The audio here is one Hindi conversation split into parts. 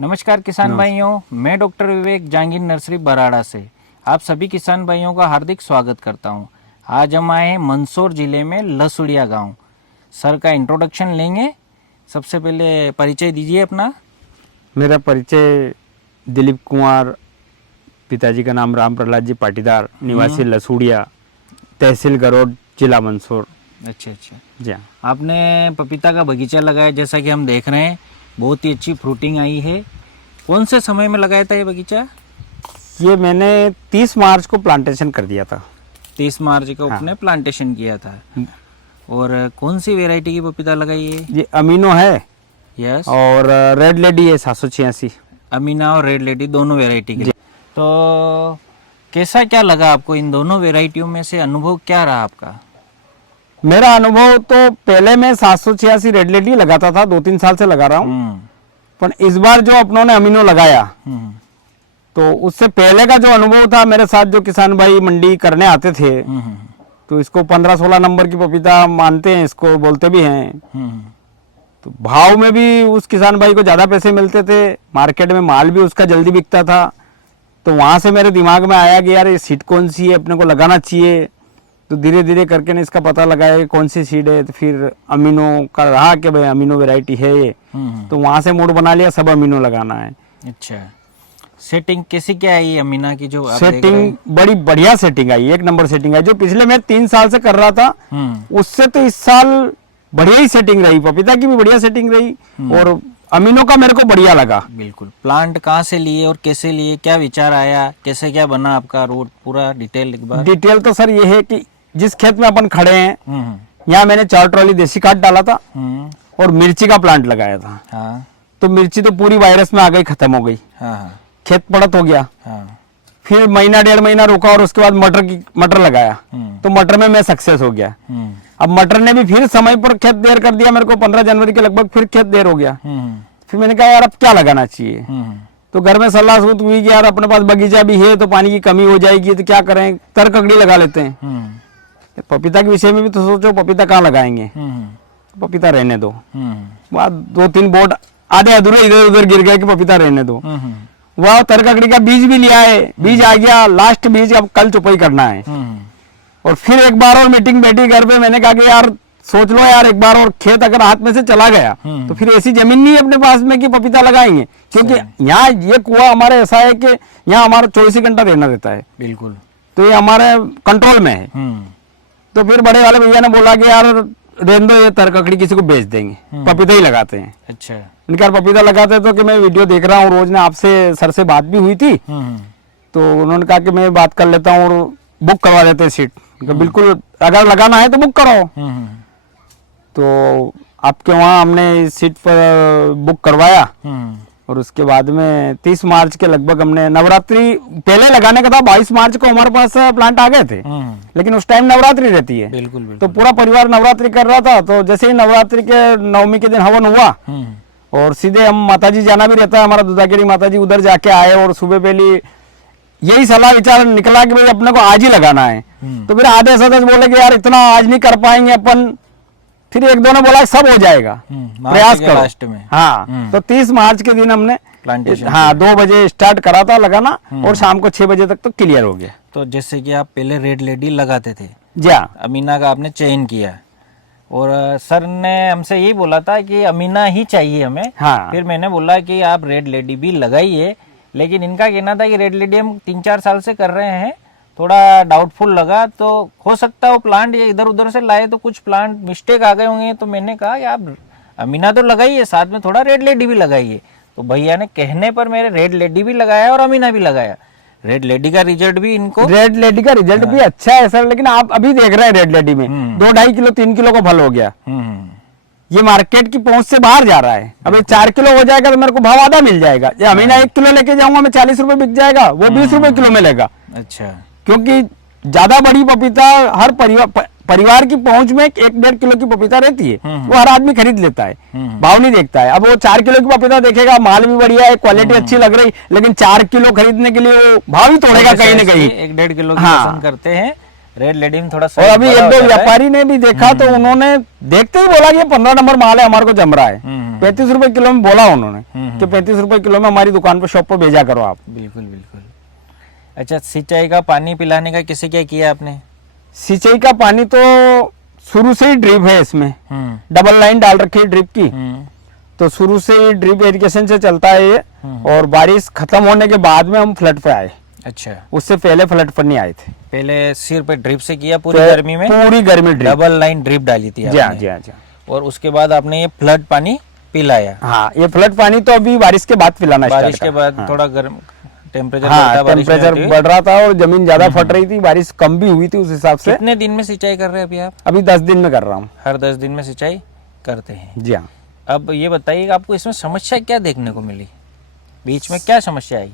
नमस्कार किसान भाइयों, मैं डॉक्टर विवेक जहांगीर नर्सरी बराड़ा से आप सभी किसान भाइयों का हार्दिक स्वागत करता हूं। आज हम आए हैं मंदसौर जिले में लसुड़िया गांव। सर का इंट्रोडक्शन लेंगे। सबसे पहले परिचय दीजिए अपना। मेरा परिचय दिलीप कुमार, पिताजी का नाम राम प्रहलाद जी पाटीदार, निवासी लसुड़िया, तहसील गरोड, जिला मंदसौर। अच्छा, जी हाँ। आपने पपीता का बगीचा लगाया, जैसा कि हम देख रहे हैं बहुत ही अच्छी फ्रूटिंग आई है। कौन से समय में लगाया था ये बगीचा? ये मैंने 30 मार्च को प्लांटेशन कर दिया था। 30 मार्च को आपने प्लांटेशन किया था। और कौन सी वेराइटी की पपीता लगाई है? ये अमीनो है यस। और रेड लेडी है 786। अमीना और रेड लेडी दोनों वेराइटी के। तो कैसा क्या लगा आपको इन दोनों वेराइटियों में से? अनुभव क्या रहा आपका? मेरा अनुभव तो पहले मैं 786 रेड लेडी लगाता था, 2-3 साल से लगा रहा हूँ। पर इस बार जो अपनों ने अमीनो लगाया तो उससे पहले का जो अनुभव था, मेरे साथ जो किसान भाई मंडी करने आते थे तो इसको 15-16 नंबर की पपीता मानते हैं, इसको बोलते भी हैं। तो भाव में भी उस किसान भाई को ज़्यादा पैसे मिलते थे, मार्केट में माल भी उसका जल्दी बिकता था। तो वहाँ से मेरे दिमाग में आया कि यार ये सीड कौन सी है, अपने को लगाना चाहिए। तो धीरे धीरे करके ने इसका पता लगाया कि कौन सी सीड है। तो फिर अमीनो का रहा कि भाई अमीनो वैरायटी है ये। तो वहाँ से मूड बना लिया, सब अमीनो लगाना है। अच्छा, सेटिंग कैसी क्या आई अमीना की? जो आप देख रहे सेटिंग बड़ी बढ़िया setting I, 1 number setting I. जो पिछले मैं 3 साल से कर रहा था उससे तो इस साल बढ़िया ही सेटिंग रही, पपीता की भी बढ़िया सेटिंग रही और अमीनो का मेरे को बढ़िया लगा। बिल्कुल। प्लांट कहाँ से लिए और कैसे लिए, क्या विचार आया, कैसे क्या बना आपका रोड? पूरा डिटेल एक बार। डिटेल तो सर ये है कि जिस खेत में अपन खड़े हैं यहाँ मैंने 4 ट्रॉली देसी खाद डाला था और मिर्ची का प्लांट लगाया था। हाँ। तो मिर्ची तो पूरी वायरस में आ गई, खत्म हो गई। हाँ। खेत पड़त हो गया। हाँ। फिर महीना 1.5 महीना रुका और उसके बाद मटर लगाया। तो मटर में मैं सक्सेस हो गया। अब मटर ने भी फिर समय पर खेत देर कर दिया मेरे को, 15 जनवरी के लगभग फिर खेत देर हो गया। फिर मैंने कहा यार अब क्या लगाना चाहिए। तो घर में सलाह सूत हुई कि यार अपने पास बगीचा भी है तो पानी की कमी हो जाएगी, तो क्या करें, तरककड़ी लगा लेते हैं। पपीता के विषय में भी तो सोचो, पपीता कहाँ लगाएंगे, पपीता रहने दो। बाद 2-3 बोट आधे अधूरे इधर उधर गिर गए कि पपीता रहने दो। वह तरककड़ी का बीज भी लिया है, बीज आ गया, लास्ट बीज अब कल चुपाई करना है। और फिर एक बार और मीटिंग बैठी घर पे, मैंने कहा कि यार सोच लो यार एक बार और, खेत अगर हाथ में से चला गया तो फिर ऐसी जमीन नहीं है अपने पास में कि पपीता लगाएंगे। क्योंकि यहाँ ये कुआं हमारे ऐसा है कि यहाँ हमारा 24 घंटा रहना रहता है। बिल्कुल। तो ये हमारे कंट्रोल में है। तो फिर बड़े वाले भैया ने बोला कि यार रहने दो, ये तरककड़ी किसी को बेच देंगे, पपीता ही लगाते हैं। अच्छा। इनका पपीता लगाते तो कि मैं वीडियो देख रहा हूँ रोज ने, आपसे सर से बात भी हुई थी। तो उन्होंने कहा कि मैं बात कर लेता हूँ और बुक करवा देते हैं सीट। बिल्कुल, अगर लगाना है तो बुक कराओ। तो आपके वहाँ हमने सीट पर बुक करवाया और उसके बाद में 30 मार्च के लगभग हमने, नवरात्रि पहले लगाने का था, 22 मार्च को हमारे पास प्लांट आ गए थे। लेकिन उस टाइम नवरात्रि रहती है। बिल्कुल, बिल्कुल। तो पूरा परिवार नवरात्रि कर रहा था। तो जैसे ही नवरात्रि के 9वीं के दिन हवन हुआ और सीधे हम माताजी जाना भी रहता है, हमारा दुधाकेरी माताजी, उधर जाके आए और सुबह पहली यही सलाह विचार निकला कि भाई अपने को आज ही लगाना है। तो फिर आधे सदस्य बोले कि यार इतना आज नहीं कर पाएंगे अपन। फिर एक दो ने बोला सब हो जाएगा, प्रयास करो लास्ट में। हाँ। तो 30 मार्च के दिन हमने प्लांटेशन 2 बजे स्टार्ट करा था लगाना और शाम को 6 बजे तक तो क्लियर हो गया। तो जैसे कि आप पहले रेड लेडी लगाते थे, जी हाँ, अमीना का आपने चयन किया और सर ने हमसे यही बोला था कि अमीना ही चाहिए हमें। हाँ। फिर मैंने बोला कि आप रेड लेडी भी लगाइए, लेकिन इनका कहना था कि रेड लेडी हम 3-4 साल से कर रहे हैं, थोड़ा डाउटफुल लगा। तो हो सकता है वो प्लांट ये इधर उधर से लाए तो कुछ प्लांट मिस्टेक आ गए होंगे। तो मैंने कहा कि आप अमीना तो लगाइए, साथ में थोड़ा रेड लेडी भी लगाइए। तो भैया ने कहने पर मेरे रेड लेडी भी लगाया और अमीना भी लगाया। रेड लेडी का रिजल्ट भी इनको, रेड लेडी का रिजल्ट भी अच्छा है सर। लेकिन आप अभी देख रहे हैं रेड लेडी में 2-2.5 किलो 3 किलो का फल हो गया। ये मार्केट की पहुंच से बाहर जा रहा है। अब 4 किलो हो जाएगा तो मेरे को भाव आधा मिल जाएगा। ये अमीना 1 किलो लेके जाऊंगा मैं, 40 रुपए बिक जाएगा, वो 20 रुपए किलो मिलेगा। अच्छा। क्योंकि ज्यादा बड़ी पपीता हर परिवार की पहुंच में 1-1.5 किलो की पपीता रहती है, वो हर आदमी खरीद लेता है, भाव नहीं देखता है। अब वो 4 किलो की पपीता देखेगा, माल भी बढ़िया है, क्वालिटी अच्छी लग रही, लेकिन 4 किलो खरीदने के लिए वो भाव ही तोड़ेगा कहीं ना कहीं। 1-1.5 किलो की पसंद करते हैं। रेड लेडी में थोड़ा और अभी एक दो व्यापारी ने भी देखा तो उन्होंने देखते ही बोला कि 15 नंबर माल है, हमारे को जम रहा है। 35 रुपए किलो में बोला उन्होंने कि 35 रुपए किलो में हमारी दुकान पर, शॉप पर भेजा करो आप। बिल्कुल बिल्कुल। अच्छा, सिंचाई का पानी पिलाने का कैसे क्या किया आपने? सिंचाई का पानी तो शुरू से ही ड्रिप है इसमें, डबल लाइन डाल रखी है ड्रिप की, तो शुरू से ही ड्रिप इरिगेशन से चलता है ये। और बारिश खत्म होने के बाद में हम फ्लड पे आए। अच्छा, उससे पहले फ्लड पर नहीं आए थे। पहले सिर पे ड्रिप से किया पूरी गर्मी में? पूरी गर्मी ड्रिप, डबल लाइन ड्रिप डाली थी जी हाँ जी हाँ जी। और उसके बाद आपने ये फ्लड पानी पिलाया? हाँ, ये फ्लड पानी तो अभी बारिश के बाद पिलाना स्टार्ट। बारिश के बाद थोड़ा गर्म टेम्परेचर, हाँ, टेम्परेचर बढ़ रहा था और जमीन ज्यादा फट रही थी, बारिश कम भी हुई थी उस हिसाब से। कितने दिन में सिंचाई कर रहे हैं अभी आप? अभी 10 दिन में कर रहा हूँ। हर 10 दिन में सिंचाई करते हैं? जी हाँ। अब ये बताइए कि आपको इसमें समस्या क्या देखने को मिली, बीच में क्या समस्या आई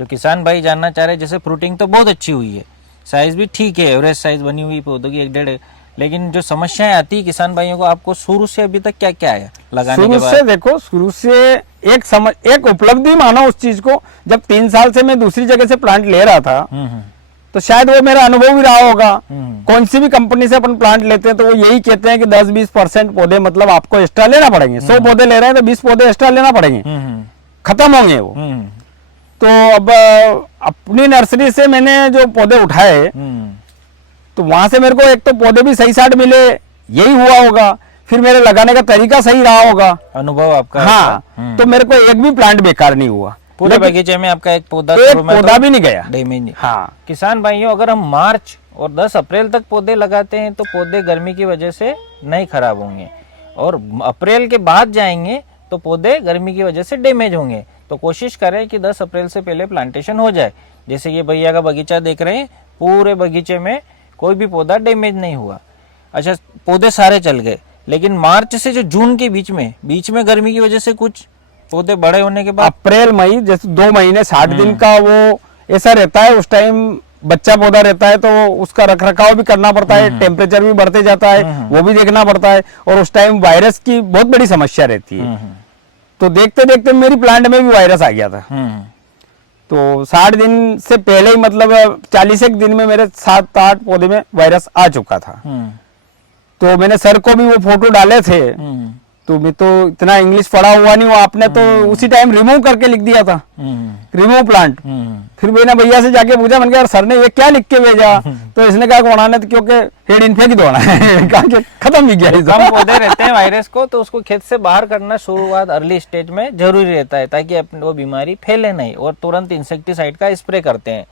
जो किसान भाई जानना चाह रहे हैं? जैसे फ्रूटिंग तो बहुत अच्छी हुई है, साइज भी ठीक है, एवरेज साइज बनी हुई पौधों की 1-1.5, लेकिन जो समस्याएं आती है किसान भाइयों को, आपको शुरू से अभी तक क्या क्या आया लगाने के बाद? शुरू से देखो, शुरू से एक उपलब्धि मानो उस चीज को। जब 3 साल से मैं दूसरी जगह से प्लांट ले रहा था तो शायद वो मेरा अनुभव भी रहा होगा। कौन सी भी कंपनी से अपन प्लांट लेते हैं तो वो यही कहते हैं कि 10-20% पौधे मतलब आपको एक्स्ट्रा लेना पड़ेंगे। 100 पौधे ले रहे हैं तो 20 पौधे एक्स्ट्रा लेना पड़ेंगे, खत्म होंगे वो। तो अब अपनी नर्सरी से मैंने जो पौधे उठाए तो वहां से मेरे को एक तो पौधे भी सही साइड मिले, यही हुआ होगा। फिर मेरे लगाने का तरीका सही रहा होगा, अनुभव आपका। हाँ, तो मेरे को एक भी प्लांट बेकार नहीं हुआ। पूरे बगीचे में आपका एक पौधा भी नहीं गया, डैमेज नहीं। हाँ। किसान भाइयों, अगर हम मार्च और 10 अप्रैल तक पौधे लगाते हैं तो पौधे गर्मी की वजह से नहीं खराब होंगे, और अप्रैल के बाद जाएंगे तो पौधे गर्मी की वजह से डैमेज होंगे। तो कोशिश करें कि 10 अप्रैल से पहले प्लांटेशन हो जाए। जैसे ये भैया का बगीचा देख रहे हैं, पूरे बगीचे में कोई भी पौधा डैमेज नहीं हुआ। अच्छा, पौधे सारे चल गए, लेकिन मार्च से जो जून के बीच में गर्मी की वजह से कुछ पौधे बड़े होने के बाद अप्रैल मई जैसे 2 महीने 60 दिन का वो ऐसा रहता है। उस टाइम बच्चा पौधा रहता है तो उसका रखरखाव भी करना पड़ता है, टेम्परेचर भी बढ़ते जाता है, वो भी देखना पड़ता है। और उस टाइम वायरस की बहुत बड़ी समस्या रहती है। तो देखते देखते मेरी प्लांट में भी वायरस आ गया था। तो 60 दिन से पहले ही मतलब 40 दिन में मेरे 7-8 पौधे में वायरस आ चुका था। तो मैंने सर को भी वो फोटो डाले थे। तो मैं तो इतना इंग्लिश पढ़ा हुआ नहीं हूँ, आपने तो उसी टाइम रिमूव करके लिख दिया था, रिमूव प्लांट। फिर मैंने भैया से जाके पूछा, मैंने कहा सर ने ये क्या लिख के भेजा? तो इसने कहा उन्होंने तो क्योंकि हेड इन्फेक्ट होना है, कहा कि खत्म ही गया। कम पौधे रहते हैं वायरस को, तो उसको खेत से बाहर करना शुरुआत अर्ली स्टेज में जरूरी रहता है, ताकि वो बीमारी फैले नहीं। और तुरंत इंसेक्टिसाइड का स्प्रे करते हैं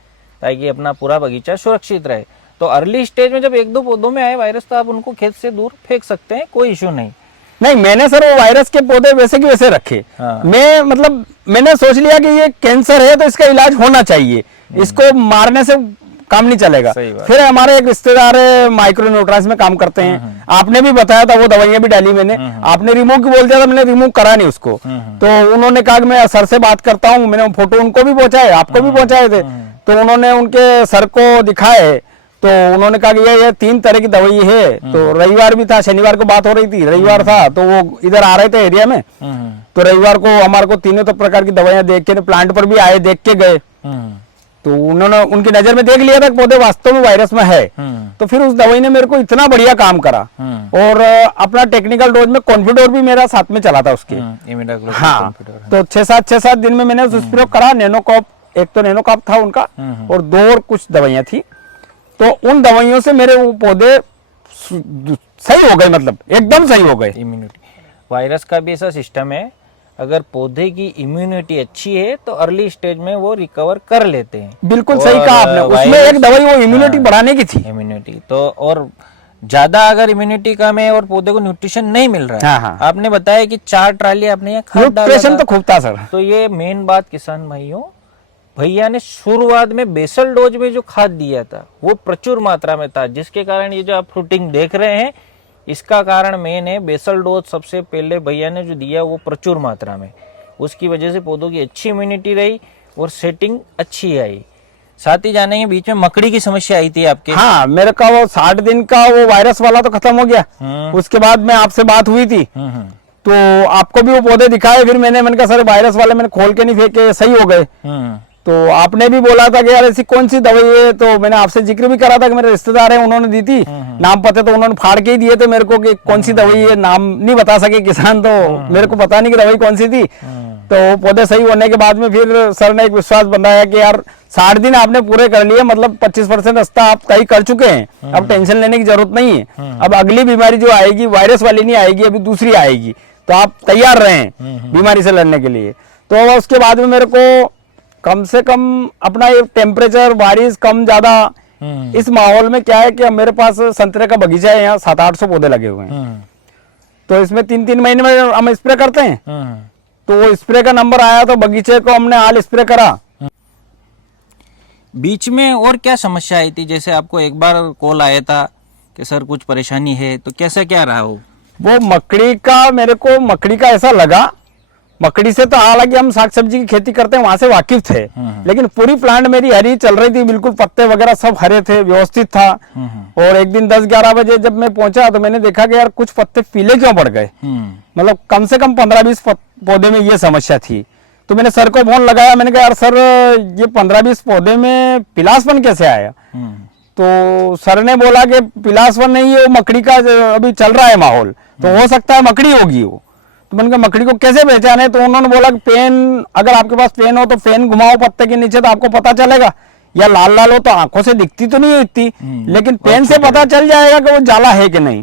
ताकि अपना पूरा बगीचा सुरक्षित रहे। तो अर्ली स्टेज में जब 1-2 पौधों में आए वायरस तो आप उनको खेत से दूर फेंक सकते हैं, कोई इश्यू नहीं। मैंने सर वो वायरस के पौधे वैसे के वैसे रखे। हाँ। मैंने सोच लिया कि ये कैंसर है तो इसका इलाज होना चाहिए, इसको मारने से काम नहीं चलेगा। फिर हमारे एक रिश्तेदार माइक्रो न्यूट्रांस में काम करते हैं, आपने भी बताया था, वो दवाइयां भी डाली मैंने। आपने रिमूव की बोल दिया था, मैंने रिमूव करा नहीं उसको। तो उन्होंने कहा कि मैं सर से बात करता हूँ। मैंने फोटो उनको भी पहुंचाए, आपको भी पहुंचाए थे। तो उन्होंने उनके सर को दिखाए तो उन्होंने कहा कि ये 3 तरह की दवाई है। तो रविवार भी था, शनिवार को बात हो रही थी, रविवार था तो वो इधर आ रहे थे एरिया में। तो रविवार को हमारे को तीनों तो प्रकार की दवाइयां देख के, प्लांट पर भी आए, देख के गए। तो उन्होंने उनकी नजर में देख लिया था पौधे वास्तव में वायरस में है। तो फिर उस दवाई ने मेरे को इतना बढ़िया काम करा। और अपना टेक्निकल डोज में कॉन्फिडोर भी मेरा साथ में चला था उसके। हाँ, तो 6-7 दिन में मैंने उस प्रयोग करा। नैनोकॉप, एक तो नैनोकॉप था उनका, और 2 और कुछ दवाइयां थी। तो उन दवाइयों से मेरे वो पौधे सही हो गए, मतलब एकदम सही हो गए। इम्यूनिटी, वायरस का भी ऐसा सिस्टम है, अगर पौधे की इम्यूनिटी अच्छी है तो अर्ली स्टेज में वो रिकवर कर लेते हैं। बिल्कुल सही कहा आपने। उसमें एक दवाई वो इम्यूनिटी बढ़ाने की थी। इम्यूनिटी तो, और ज्यादा अगर इम्यूनिटी कम है और पौधे को न्यूट्रिशन नहीं मिल रहा है। हाँ। आपने बताया कि 4 ट्राली आपने यहाँ खाद डाला था। न्यूट्रिशन तो खूब था सर। तो ये मेन बात किसान भाइयों, भैया ने शुरुआत में बेसल डोज में जो खाद दिया था वो प्रचुर मात्रा में था, जिसके कारण ये जो आप फ्रूटिंग देख रहे हैं इसका कारण मेन है बेसल डोज। सबसे पहले भैया ने जो दिया वो प्रचुर मात्रा में, उसकी वजह से पौधों की अच्छी इम्यूनिटी रही और सेटिंग अच्छी आई। साथ ही जानेंगे, बीच में मकड़ी की समस्या आई थी आपके। हाँ, मेरे का वो 60 दिन का वो वायरस वाला तो खत्म हो गया। उसके बाद में आपसे बात हुई थी तो आपको भी वो पौधे दिखाए। फिर मैंने कहा सर वायरस वाले मैंने खोल के नहीं फेंके, सही हो गए। तो आपने भी बोला था कि यार ऐसी कौन सी दवाई है, तो मैंने आपसे जिक्र भी करा था कि मेरे रिश्तेदार हैं, उन्होंने दी थी। नाम पते तो उन्होंने फाड़ के ही दिए थे मेरे को कि कौन सी दवाई है, नाम नहीं बता सके किसान, तो मेरे को पता नहीं कि दवाई कौन सी थी। तो पौधे सही होने के बाद में फिर सर ने एक विश्वास बनाया कि यार 60 दिन आपने पूरे कर लिए, मतलब 25% रास्ता आप तय कर चुके हैं, अब टेंशन लेने की जरूरत नहीं है। अब अगली बीमारी जो आएगी वायरस वाली नहीं आएगी, अभी दूसरी आएगी, तो आप तैयार रहें बीमारी से लड़ने के लिए। तो उसके बाद में मेरे को कम से कम अपना ये टेम्परेचर बारिश कम ज्यादा इस माहौल में क्या है कि मेरे पास संतरे का बगीचा है, यहाँ 700-800 पौधे लगे हुए हैं। तो इसमें 3-3 महीने में हम स्प्रे करते हैं। तो वो स्प्रे का नंबर आया तो बगीचे को हमने हाल स्प्रे करा। बीच में और क्या समस्या आई थी? जैसे आपको एक बार कॉल आया था कि सर कुछ परेशानी है, तो कैसा क्या रहा वो मकड़ी का, मेरे को मकड़ी का ऐसा लगा, मकड़ी से तो हालांकि हम साग सब्जी की खेती करते हैं, वहां से वाकिफ थे, लेकिन पूरी प्लांट मेरी हरी चल रही थी, बिल्कुल पत्ते वगैरह सब हरे थे, व्यवस्थित था। और एक दिन 10-11 बजे जब मैं पहुंचा तो मैंने देखा कि यार कुछ पत्ते पीले क्यों पड़ गए, मतलब कम से कम 15-20 पौधे में ये समस्या थी। तो मैंने सर को फोन लगाया, मैंने कहा यार सर ये 15-20 पौधे में पिलासपन कैसे आया? तो सर ने बोला कि पिलासपन नहीं है, वो मकड़ी का अभी चल रहा है माहौल, तो हो सकता है मकड़ी होगी वो। तो मैंने कहा मकड़ी को कैसे पहचाने? तो उन्होंने बोला कि पेन, अगर आपके पास पेन हो तो पेन घुमाओ पत्ते के नीचे तो आपको पता चलेगा, या लाल लाल हो तो आंखों से दिखती तो नहीं है इतनी, लेकिन पेन से पता चल जाएगा कि वो जाला है कि नहीं।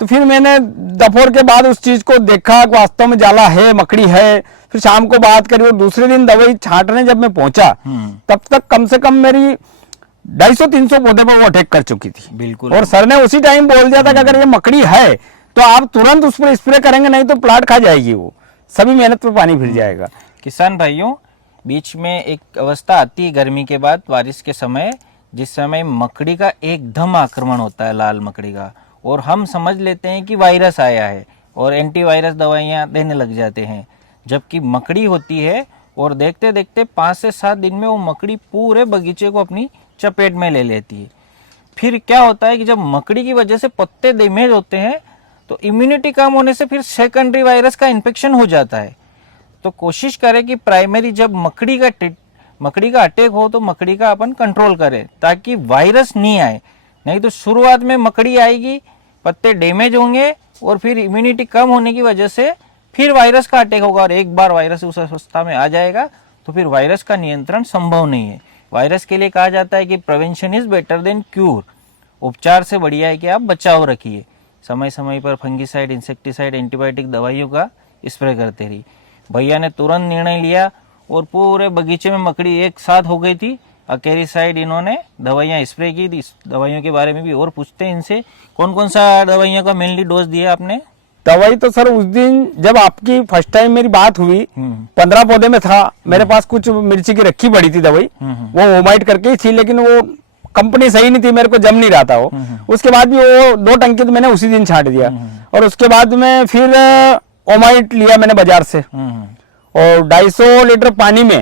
तो फिर मैंने दोपहर के बाद उस चीज को देखा, वास्तव में जाला है, मकड़ी है। फिर शाम को बात करी और दूसरे दिन दवाई छांटने जब मैं पहुंचा तब तक कम से कम मेरी 250-300 पौधे पर वो अटैक कर चुकी थी। बिल्कुल। और सर ने उसी टाइम बोल दिया था कि अगर ये मकड़ी है तो आप तुरंत उस पर स्प्रे करेंगे, नहीं तो प्लांट खा जाएगी, वो सभी मेहनत पे पानी फिर जाएगा। किसान भाइयों, बीच में एक अवस्था आती है गर्मी के बाद बारिश के समय, जिस समय मकड़ी का एकदम आक्रमण होता है, लाल मकड़ी का, और हम समझ लेते हैं कि वायरस आया है और एंटीवायरस दवाइयाँ देने लग जाते हैं, जबकि मकड़ी होती है और देखते देखते 5 से 7 दिन में वो मकड़ी पूरे बगीचे को अपनी चपेट में ले लेती है। फिर क्या होता है कि जब मकड़ी की वजह से पत्ते डैमेज होते हैं तो इम्यूनिटी कम होने से फिर सेकेंडरी वायरस का इन्फेक्शन हो जाता है। तो कोशिश करें कि प्राइमरी जब मकड़ी का अटैक हो तो मकड़ी का अपन कंट्रोल करें ताकि वायरस नहीं आए, नहीं तो शुरुआत में मकड़ी आएगी, पत्ते डैमेज होंगे और फिर इम्यूनिटी कम होने की वजह से फिर वायरस का अटैक होगा, और एक बार वायरस उस अवस्था में आ जाएगा तो फिर वायरस का नियंत्रण संभव नहीं है। वायरस के लिए कहा जाता है कि prevention is better than cure, उपचार से बढ़िया है कि आप बचाव रखिए। समय समय पर फंगीसाइड, इंसेक्टिसाइड, एंटीबायोटिक दवाइयों का स्प्रे करते रहिए। भैया ने तुरंत निर्णय लिया और पूरे बगीचे में मकड़ी एक साथ हो गई थी। अकेरीसाइड इन्होंने दवाइयाँ स्प्रे की। इस दवाइयों के बारे में भी और पूछते हैं इनसे, कौन कौन सा दवाइयों का मेनली डोज दिया आपने? दवाई तो सर उस दिन जब आपकी फर्स्ट टाइम मेरी बात हुई 15 पौधे में था, मेरे पास कुछ मिर्ची की रखी पड़ी थी दवाई, वो ओमाइट करके ही थी, लेकिन वो कंपनी सही नहीं थी, मेरे को जम नहीं रहा था वो। उसके बाद भी वो 2 टंकी तो मैंने उसी दिन छांट दिया, और उसके बाद में फिर ओमाइट लिया मैंने बाजार से, और 250 लीटर पानी में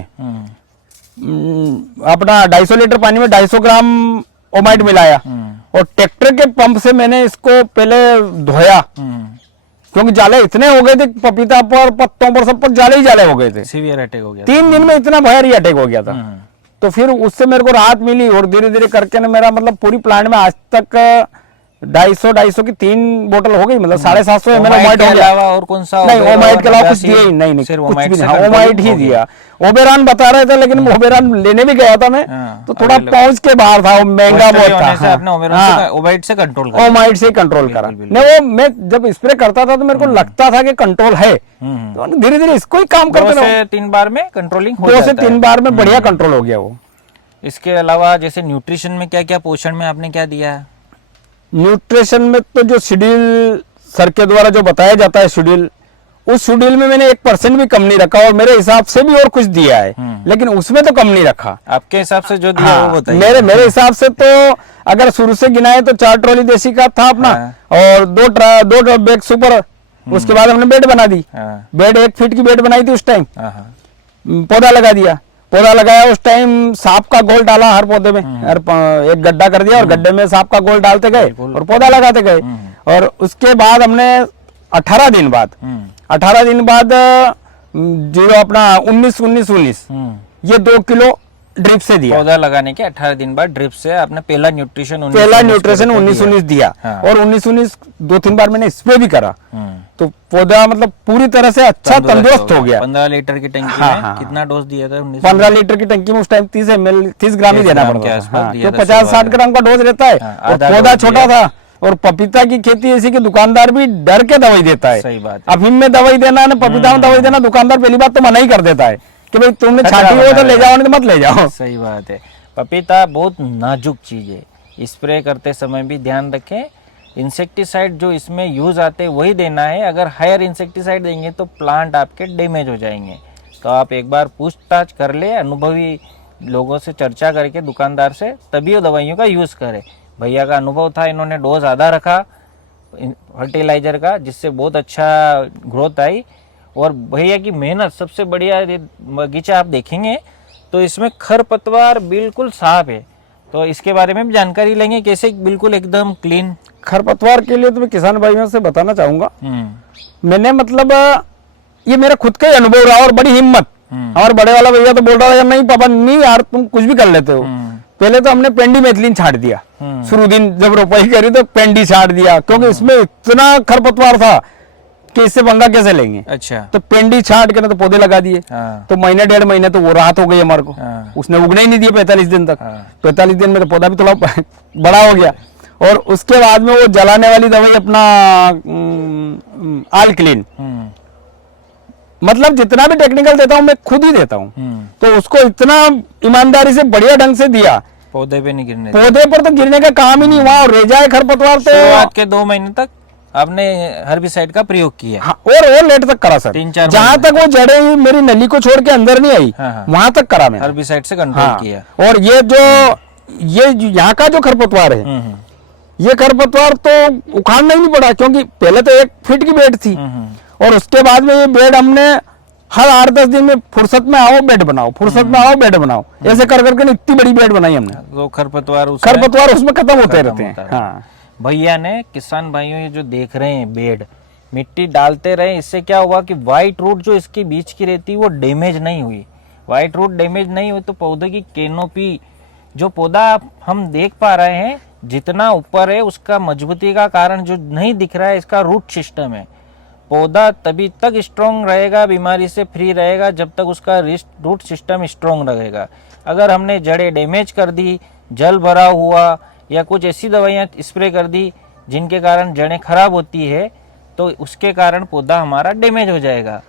अपना 250 लीटर पानी में 250 ग्राम ओमाइट मिलाया, और ट्रैक्टर के पंप से मैंने इसको पहले धोया, क्योंकि जाले इतने हो गए थे पपीता पर, पत्तों पर, सब पर जाले ही जाले हो गए थे। सीवियर अटैक हो गया 3 दिन में इतना भारी अटैक हो गया था। तो फिर उससे मेरे को राहत मिली, और धीरे धीरे करके ना मेरा मतलब पूरी प्लांट में आज तक 250 की 3 बोतल हो गई, मतलब 750 ml ओमाइट हो गया। और कौन सा? नहीं, ओमाइट के अलावा कुछ दिया ही नहीं, कुछ भी नहीं, ओमाइट ही दिया। ओबेरॉन बता रहे थे, लेकिन ओबेरॉन लेने भी गया था मैं, तो थोड़ा पहुंच के बाहर था, वो महंगा बहुत था। ओमाइट से कंट्रोल ओमाइट से कंट्रोल करा। नहीं, वो मैं जब स्प्रे करता था तो मेरे को लगता था कि कंट्रोल है, तो धीरे धीरे इसको ही काम करते रहो। 2 से 3 बार में कंट्रोलिंग हो 2 से 3 बार में बढ़िया कंट्रोल हो गया वो। इसके अलावा जैसे न्यूट्रिशन में क्या क्या, पोषण में आपने क्या दिया है? न्यूट्रिशन में तो जो शेड्यूल सर के द्वारा जो बताया जाता है शेड्यूल, उस शेड्यूल में मैंने 1% भी कम नहीं रखा, और मेरे हिसाब से भी और कुछ दिया है, लेकिन उसमें तो कम नहीं रखा। आपके हिसाब से जो दिया वो बताइए। मेरे हिसाब से तो अगर शुरू से गिनाए तो 4 ट्रॉली देसी का था अपना, और 2 बैग सुपर, उसके बाद हमने बेड बना दी, बेड 1 फीट की बेड बनाई थी उस टाइम, पौधा लगा दिया, पौधा लगाया उस टाइम सांप का घोल डाला हर पौधे में, हर एक गड्ढा कर दिया और गड्ढे में सांप का घोल डालते गए और पौधा लगाते गए। और उसके बाद हमने 18 दिन बाद 0 अपना 19 ये 2 किलो ड्रिप से दिया। पौधा लगाने के 18 दिन बाद ड्रिप से आपने पहला न्यूट्रिशन 19-19 दिया। हाँ। और 19-19 2-3 बार मैंने स्प्रे भी करा। तो पौधा मतलब पूरी तरह से अच्छा तंदुरुस्त हो गया। 15 लीटर की टंकी हाँ, में हाँ, कितना डोज दिया था? 15 लीटर की टंकी में उस टाइम 30 ml 30 ग्राम ही देना पड़ता था। तो 50-60 ग्राम का डोज रहता है। और पौधा छोटा था और पपीता की खेती ऐसी कि दुकानदार भी डर के दवाई देता है। सही बात है। अफीम में दवाई देना ना पपीता में दवाई देना, दुकानदार पहली बात तो मना ही कर देता है कि भाई तुमने छाटी हो तो ले जाओ, नहीं तो मत ले जाओ। सही बात है। पपीता बहुत नाजुक चीज है, स्प्रे करते समय भी ध्यान रखें। इंसेक्टिसाइड जो इसमें यूज आते हैं वही देना है। अगर हायर इंसेक्टिसाइड देंगे तो प्लांट आपके डैमेज हो जाएंगे। तो आप एक बार पूछताछ कर ले, अनुभवी लोगों से चर्चा करके दुकानदार से, तभी वो दवाइयों का यूज करें। भैया का अनुभव था, इन्होंने डोज आधा रखा फर्टिलाइजर का, जिससे बहुत अच्छा ग्रोथ आई। और भैया की मेहनत सबसे बढ़िया, बगीचा आप देखेंगे तो इसमें खरपतवार बिल्कुल साफ है। तो इसके बारे में भी जानकारी लेंगे, कैसे बिल्कुल एकदम क्लीन। खरपतवार के लिए तो मैं किसान भाइयों से बताना चाहूंगा, मैंने मतलब ये मेरा खुद का ही अनुभव रहा और बड़ी हिम्मत। हमारे बड़े वाला भैया तो बोल रहा था नहीं पापा नहीं यार तुम कुछ भी कर लेते हो। पहले तो हमने पेंडी मेथिलीन छाट दिया, शुरू दिन जब रोपाई करी तो पेंडी छाट दिया, क्योंकि इसमें इतना खरपतवार था कि इससे पंगा कैसे लेंगे। अच्छा। तो पेंडी छाट के ना तो पौधे लगा दिए। हाँ। तो महीने 1.5 महीने तो वो राहत हो गई हमारे को। हाँ। उसने उगने ही नहीं दिया 45 दिन तक। हाँ। 45 दिन में तो पौधा भी थोड़ा बड़ा हो गया। और उसके बाद में वो जलाने वाली दवाई अपना आल क्लीन, मतलब जितना भी टेक्निकल देता हूँ मैं खुद ही देता हूँ। तो उसको इतना ईमानदारी से बढ़िया ढंग से दिया, पौधे पे नहीं गिरने, पौधे पर तो गिरने का काम ही नहीं हुआ। और रह जाए खरपतवार तो शुरुआत के 2 महीने तक आपने हर्बिसाइड का प्रयोग किया। हाँ, और लेट तक करा सर, 3-4 जहाँ तक वो जड़े मेरी नली को छोड़ के अंदर नहीं आई। हाँ। वहां तक करा मैंने, हर्बिसाइड से कंट्रोल हाँ। किया। और ये यहाँ का जो खरपतवार है, ये खरपतवार तो उखाड़ना ही नहीं पड़ा, क्योंकि पहले तो 1 फीट की बेड थी। और उसके बाद में ये बेड हमने हर 8-10 दिन में फुर्सत में आओ बेड बनाओ, फुर्सत में आओ बेड बनाओ, ऐसे कर करके इतनी बड़ी बेड बनाई हमने। तो खरपतवार उसमें खत्म होते रहते हैं। हाँ। भैया ने, किसान भाइयों ये जो देख रहे हैं बेड, मिट्टी डालते रहे, इससे क्या हुआ कि व्हाइट रूट जो इसके बीच की रहती वो डैमेज नहीं हुई। व्हाइट रूट डैमेज नहीं हुई तो पौधे की कैनोपी, जो पौधा हम देख पा रहे हैं जितना ऊपर है, उसका मजबूती का कारण जो नहीं दिख रहा है इसका रूट सिस्टम है। पौधा तभी तक स्ट्रॉन्ग रहेगा, बीमारी से फ्री रहेगा, जब तक उसका रूट सिस्टम स्ट्रॉन्ग रहेगा। अगर हमने जड़ें डैमेज कर दी, जल भरा हुआ या कुछ ऐसी दवाइयाँ स्प्रे कर दी जिनके कारण जड़ें खराब होती है, तो उसके कारण पौधा हमारा डैमेज हो जाएगा।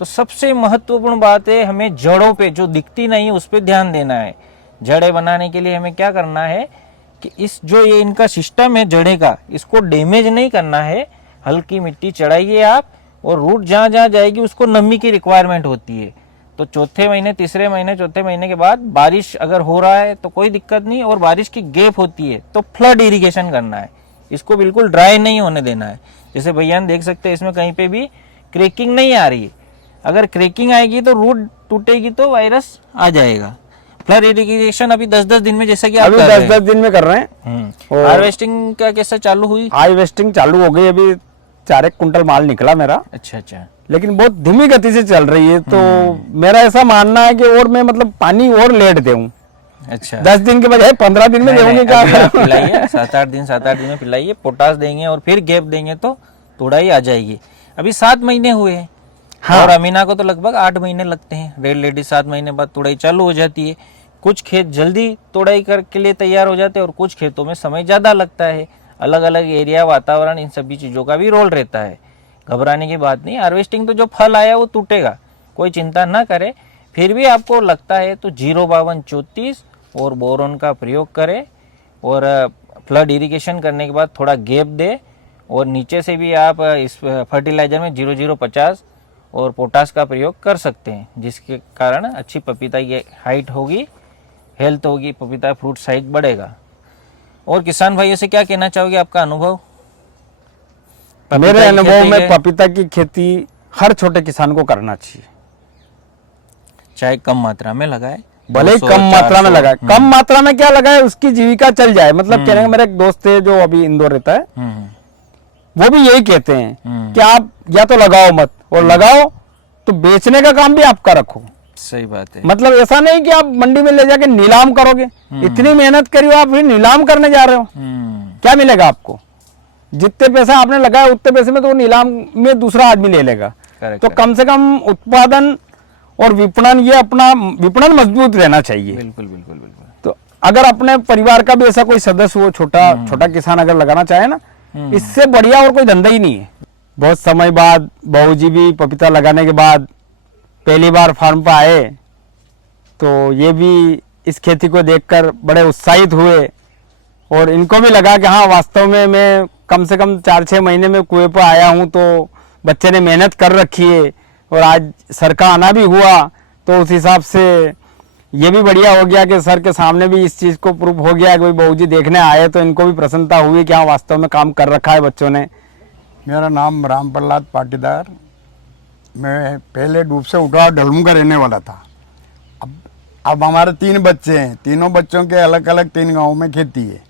तो सबसे महत्वपूर्ण बात है, हमें जड़ों पे जो दिखती नहीं है उस पर ध्यान देना है। जड़ें बनाने के लिए हमें क्या करना है कि इस जो ये इनका सिस्टम है जड़ें का, इसको डैमेज नहीं करना है। हल्की मिट्टी चढ़ाइए आप, और रूट जहाँ जहाँ जाएगी उसको नमी की रिक्वायरमेंट होती है। तो चौथे महीने, तीसरे महीने, चौथे महीने के बाद बारिश अगर हो रहा है तो कोई दिक्कत नहीं, और बारिश की गैप होती है तो फ्लड इरिगेशन करना है। इसको बिल्कुल ड्राई नहीं होने देना है। जैसे भैया देख सकते हैं इसमें कहीं पे भी क्रैकिंग नहीं आ रही है। अगर क्रैकिंग आएगी तो रूट टूटेगी तो वायरस आ जाएगा। फ्लड इरिगेशन अभी 10-10 दिन में, जैसा कि आप 10-10 दिन में कर रहे हैं। हार्वेस्टिंग का कैसा चालू हुई? हार्वेस्टिंग चालू हो गई, अभी 4-1 कुंटल माल निकला मेरा। अच्छा। लेकिन बहुत धीमी गति से चल रही है। तो मेरा ऐसा मानना है कि और मैं मतलब पानी और लेट दूं। अच्छा। 10 दिन के बजाय 15 दिन में देंगे क्या? पिलाइए 7-8 दिन में पिलाइए, पोटास देंगे और फिर गैप देंगे तो तोड़ाई आ जाएगी। अभी 7 महीने हुए हैं। हाँ। और अमीना को तो लगभग 8 महीने लगते हैं। रेड लेडी 7 महीने बाद तोड़ाई चालू हो जाती है। कुछ खेत जल्दी तोड़ाई के लिए तैयार हो जाते हैं और कुछ खेतों में समय ज्यादा लगता है। अलग अलग एरिया, वातावरण, इन सभी चीजों का भी रोल रहता है। घबराने की बात नहीं। हार्वेस्टिंग तो जो फल आया वो टूटेगा, कोई चिंता ना करे। फिर भी आपको लगता है तो 05234 और बोरोन का प्रयोग करें, और फ्लड इरिगेशन करने के बाद थोड़ा गैप दे, और नीचे से भी आप इस फर्टिलाइजर में 0050 और पोटास का प्रयोग कर सकते हैं, जिसके कारण अच्छी पपीता की हाइट होगी, हेल्थ होगी, पपीता फ्रूट साइज बढ़ेगा। और किसान भाइयों से क्या कहना चाहोगे, आपका अनुभव? मेरे अनुभव में पपीता की खेती हर छोटे किसान को करना चाहिए, चाहे कम मात्रा में लगाए, भले ही कम मात्रा में लगाए। कम मात्रा में क्या लगाए, उसकी जीविका चल जाए। मतलब कहने का मेरा एक दोस्त है जो अभी इंदौर रहता है, वो भी यही कहते हैं कि आप या तो लगाओ मत, और लगाओ तो बेचने का काम भी आपका रखो। सही बात है। मतलब ऐसा नहीं कि आप मंडी में ले जाके नीलाम करोगे, इतनी मेहनत करी हो, आप फिर नीलाम करने जा रहे हो, क्या मिलेगा आपको? जितने पैसा आपने लगाया उतने पैसे में तो वो नीलाम में दूसरा आदमी ले लेगा। तो कम से कम उत्पादन और विपणन, ये अपना विपणन मजबूत रहना चाहिए। बिल्कुल बिल्कुल बिल्कुल। तो अगर अपने परिवार का भी ऐसा कोई सदस्य हो, छोटा किसान अगर लगाना चाहे ना, इससे बढ़िया और कोई धंधा ही नहीं है। बहुत समय बाद बहूजी भी पपीता लगाने के बाद पहली बार फार्म पर आए, तो ये भी इस खेती को देखकर बड़े उत्साहित हुए और इनको भी लगा कि हाँ वास्तव में मैं कम से कम 4-6 महीने में कुएं पर आया हूँ, तो बच्चे ने मेहनत कर रखी है और आज सर का आना भी हुआ, तो उस हिसाब से ये भी बढ़िया हो गया कि सर के सामने भी इस चीज़ को प्रूफ हो गया कि भाई बहूजी देखने आए तो इनको भी प्रसन्नता हुई कि हाँ वास्तव में काम कर रखा है बच्चों ने। मेरा नाम राम प्रहलाद पाटीदार, मैं पहले डूब से उठा ढलमू का रहने वाला था। अब हमारे 3 बच्चे हैं, तीनों बच्चों के अलग अलग 3 गांवों में खेती है।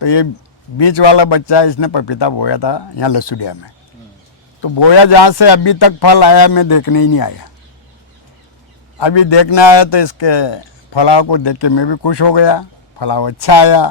तो ये बीच वाला बच्चा है, इसने पपीता बोया था यहाँ लसुड़िया में। तो बोया जहाँ से अभी तक फल आया मैं देखने ही नहीं आया। अभी देखने आया तो इसके फलाव को देख के मैं भी खुश हो गया, फलाव अच्छा आया।